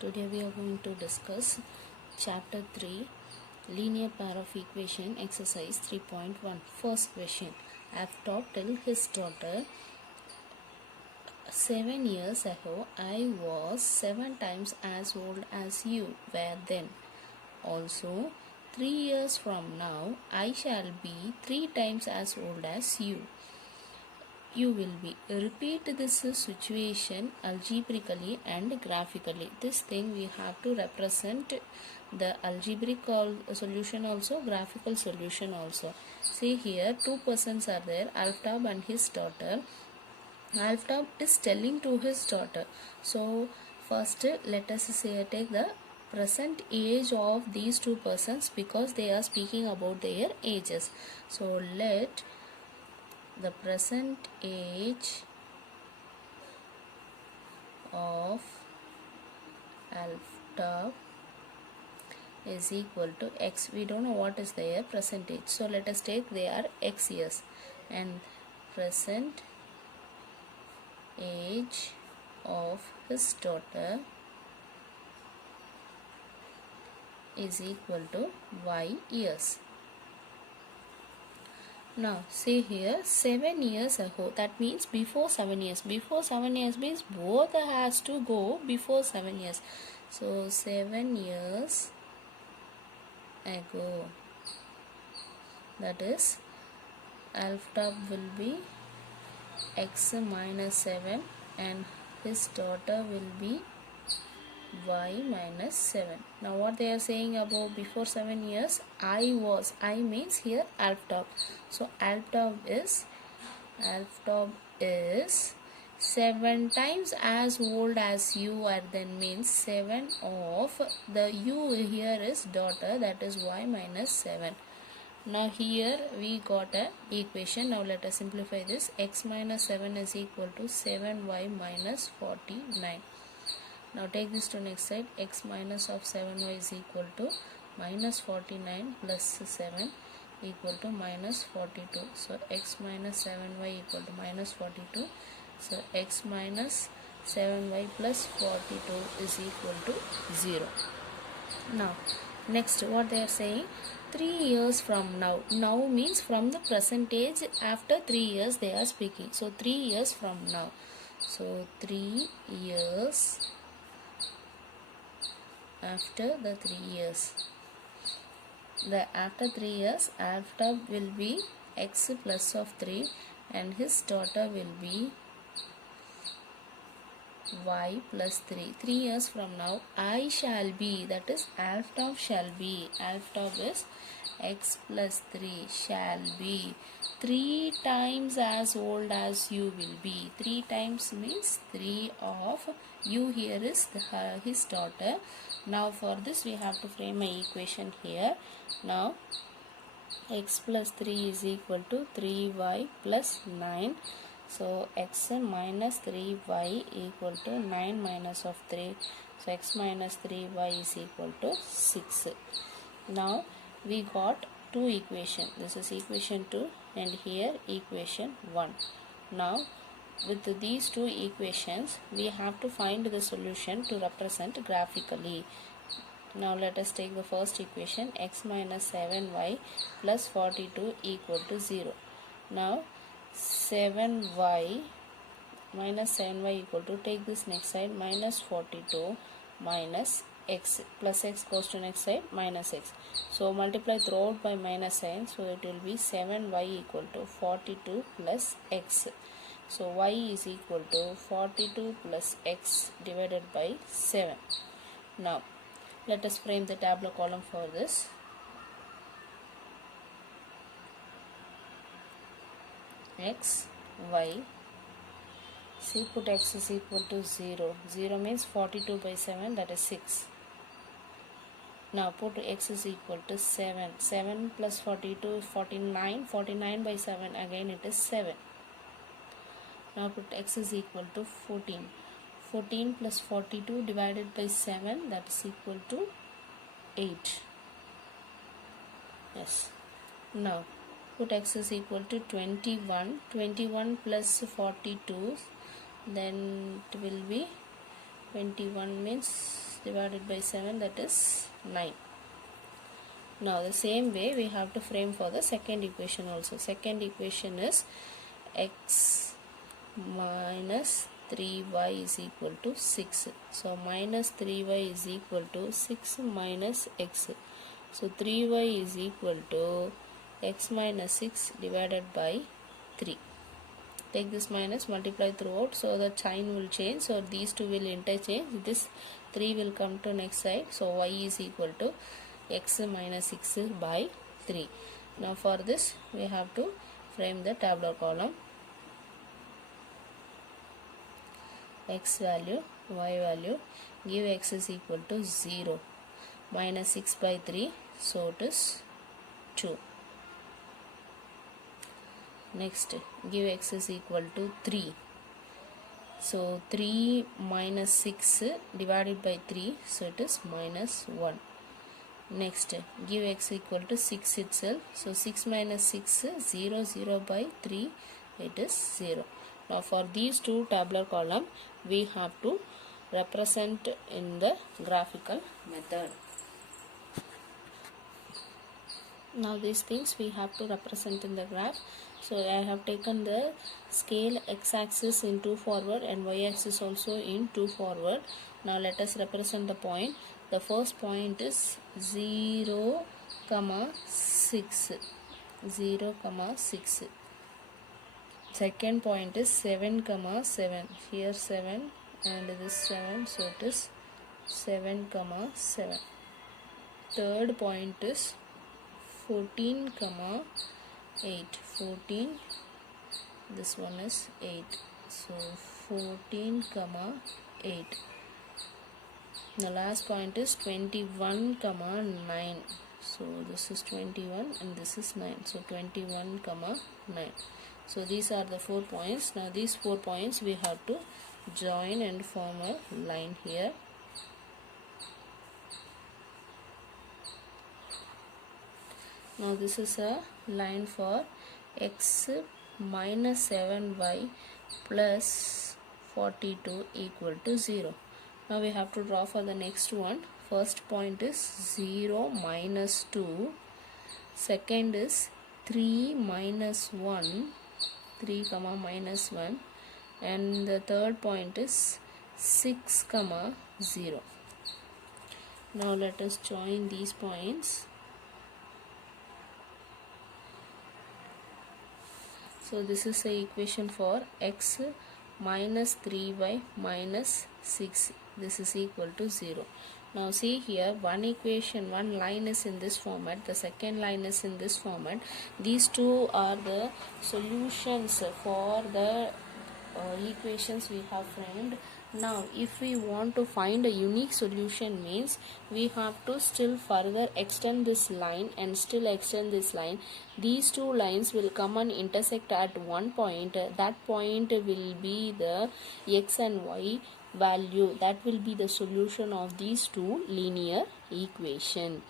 Today we are going to discuss chapter 3 linear pair of equation exercise 3.1. First question. After tell his daughter 7 years ago I was 7 times as old as you were then. Also 3 years from now I shall be 3 times as old as you. You will be repeat this situation algebraically and graphically. This thing we have to represent the algebraic solution also, graphical solution also. See here, two persons are there, Alftab and his daughter. Alftab is telling to his daughter. So first let us say take the present age of these two persons because they are speaking about their ages. So let the present age of Alftab is equal to x. We don't know what is their present age, so let us take they are x years, and present age of his daughter is equal to y years. Now see here, 7 years ago, that means before 7 years. Before 7 years means both has to go before 7 years. So 7 years ago, that is Alftab will be x minus 7 and his daughter will be y minus 7. Now what they are saying about before 7 years, I means here Alftab. So Alftab is 7 times as old as you are, then means 7 of the u here is daughter, that is y minus 7. Now here we got a equation. Now let us simplify this. X minus 7 is equal to 7y minus 49. Now take this to next side. X minus of 7y is equal to minus 49 plus 7 equal to minus 42. So x minus 7y equal to minus 42. So x minus 7y plus 42 is equal to 0. Now next what they are saying, 3 years from now. Now means from the present age, after 3 years they are speaking. So 3 years from now. So 3 years after the 3 years. After 3 years, Alftab will be x plus of 3 and his daughter will be y plus 3. 3 years from now, I shall be, that is Alftab shall be. Alftab is x plus 3 shall be 3 times as old as you will be. 3 times means 3 of you here is his daughter. Now for this we have to frame an equation here. Now x plus 3 is equal to 3y plus 9. So x minus 3y equal to 9 minus of 3. So x minus 3y is equal to 6. Now we got two equations. This is equation 2 and here equation 1. Now with these two equations we have to find the solution to represent graphically. Now let us take the first equation, x minus 7y plus 42 equal to 0. Now 7y minus 7y equal to, take this next side, minus 42 minus x, plus x goes to next side, minus x. So multiply throughout by minus sign, so it will be 7y equal to 42 plus x. So y is equal to 42 plus x divided by 7. Now let us frame the tabular column for this. X, y. See, put x is equal to 0. 0 means 42 by 7, that is 6. Now put x is equal to 7. 7 plus 42 is 49. 49 by 7, again it is 7. Now put x is equal to 14. 14 plus 42 divided by 7, that is equal to 8. Yes. Now put x is equal to 21. 21 plus 42, then it will be 21 means divided by 7, that is 9. Now the same way we have to frame for the second equation also. Second equation is x minus 3y is equal to 6. So minus 3y is equal to 6 minus x. So 3y is equal to x minus 6 divided by 3. Take this minus, multiply throughout, so the sign will change. So these two will interchange. This 3 will come to next side. So y is equal to x minus 6 by 3. Now for this we have to frame the tabular column. X value, y value, give x is equal to 0, minus 6 by 3, so it is 2. Next, give x is equal to 3. So 3 minus 6 divided by 3, so it is minus 1. Next, give x equal to 6 itself. So 6 minus 6, 0, 0 by 3, it is 0. Now for these two tabular column, we have to represent in the graphical method. Now these things we have to represent in the graph. So I have taken the scale x-axis in 2 forward and y-axis also in 2 forward. Now let us represent the point. The first point is 0, 6. 0, 6. Second point is 7, 7. Here 7 and this 7, so it is 7, 7. Third point is 14, 8. 14, this one is 8. So 14, 8. The last point is 21, 9. So this is 21 and this is 9. So 21, 9. So these are the 4 points. Now these 4 points we have to join and form a line here. Now this is a line for x minus 7y plus 42 equal to 0. Now we have to draw for the next one. First point is 0 minus 2. Second is 3 minus 1. 3, minus 1. And the third point is 6, 0. Now let us join these points. So this is the equation for x minus 3y minus 6. This is equal to 0. Now see here, one equation, one line is in this format, the second line is in this format. These two are the solutions for the equations we have framed. Now if we want to find a unique solution, means we have to still further extend this line and still extend this line. These two lines will come and intersect at one point. That point will be the x and y value. That will be the solution of these two linear equation.